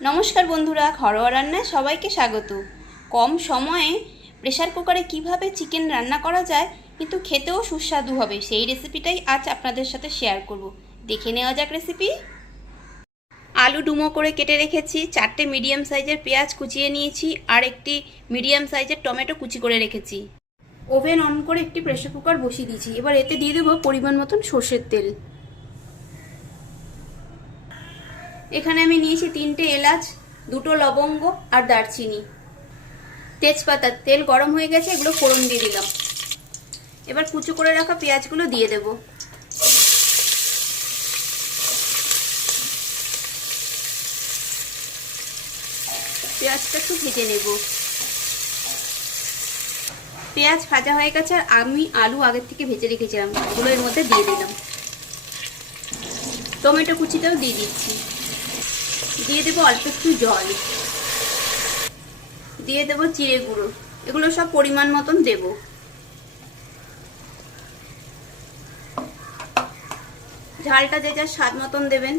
নমস্কার বন্ধুরা, ঘরোয়া রান্নায় সবাইকে স্বাগত। কম সময়ে প্রেসার কুকারে কিভাবে চিকেন রান্না করা যায় কিন্তু খেতেও সুস্বাদু হবে, সেই রেসিপিটাই আজ আপনাদের সাথে শেয়ার করব। দেখে নেওয়া যাক রেসিপি। আলু ডুমো করে কেটে রেখেছি, 4টে মিডিয়াম সাইজের পেঁয়াজ কুচিয়ে নিয়েছি, আর একটি মিডিয়াম সাইজের টমেটো কুচি করে রেখেছি। ওভেন অন করে একটি প্রেসার কুকার বসিয়ে দিয়েছি। এবার এতে দিয়ে দেবো পরিমাণ মতন সর্ষের তেল। এখানে আমি নিয়েছি 3টে এলাচ, 2টো লবঙ্গ আর দারচিনি, তেজপাতা। তেল গরম হয়ে গেছে, এগুলো ফোড়ন দিয়ে দিলাম। এবার কুচো করে রাখা পেঁয়াজগুলো দিয়ে দেব। পেঁয়াজটা একটু ভেজে নেব। পেঁয়াজ ভাজা হয়ে গেছে, আর আমি আলু আগের থেকে ভেজে রেখেছিলাম, এগুলো এর মধ্যে দিয়ে দিলাম। টমেটো কুচিটাও দিয়ে দিচ্ছি। দিয়ে দেবো অল্প একটু জল, দিয়ে দেবো জিরে গুঁড়ো। এগুলো সব পরিমাণ মতন দেব। ঝালটা যে যার স্বাদ মতন দেবেন।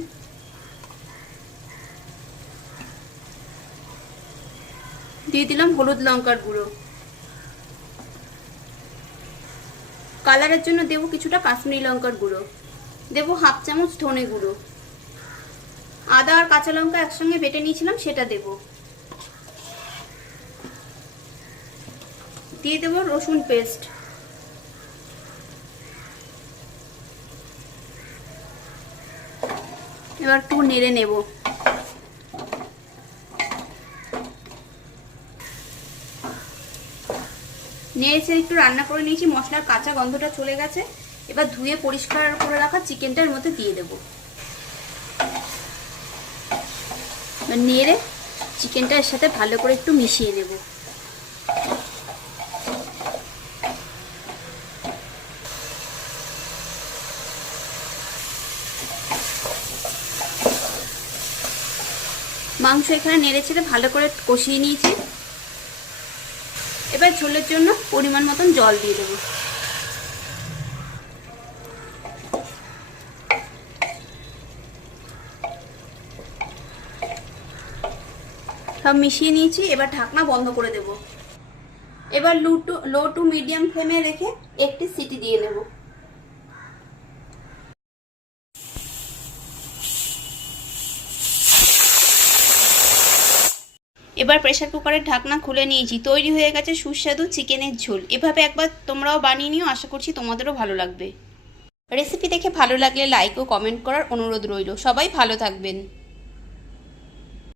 দিয়ে দিলাম হলুদ লঙ্কার গুঁড়ো। কালারের জন্য দেবো কিছুটা কাশ্মীরি লঙ্কার গুঁড়ো। দেবো হাফ চামচ ধনে গুঁড়ো। আদা আর কাঁচা লঙ্কা একসঙ্গে বেটে নিয়েছিলাম, সেটা দেব। দিয়ে দেবো রসুন পেস্ট। এবার একটু নেড়ে নেব। নেড়েছে একটু রান্না করে নিয়েছি, মশলার কাঁচা গন্ধটা চলে গেছে। এবার ধুয়ে পরিষ্কার করে রাখা চিকেনটার মধ্যে দিয়ে দেব। নেড়ে চিকেনটার সাথে ভালো করে একটু মিশিয়ে নেব। মাংস এখানে নেড়ে ছেড়ে ভালো করে কষিয়ে নিয়েছি। এবার ঝোলের জন্য পরিমাণ মতন জল দিয়ে দেব। সব মিশিয়ে নিয়েছি, এবার ঢাকনা বন্ধ করে দেব। এবার লো টু মিডিয়াম ফ্লেমে রেখে একটি সিটি দিয়ে নেব। এবার প্রেসার কুকারের ঢাকনা খুলে নিয়েছি। তৈরি হয়ে গেছে সুস্বাদু চিকেনের ঝোল। এভাবে একবার তোমরাও বানিয়ে নিও, আশা করছি তোমাদেরও ভালো লাগবে। রেসিপি দেখে ভালো লাগলে লাইক ও কমেন্ট করার অনুরোধ রইল। সবাই ভালো থাকবেন।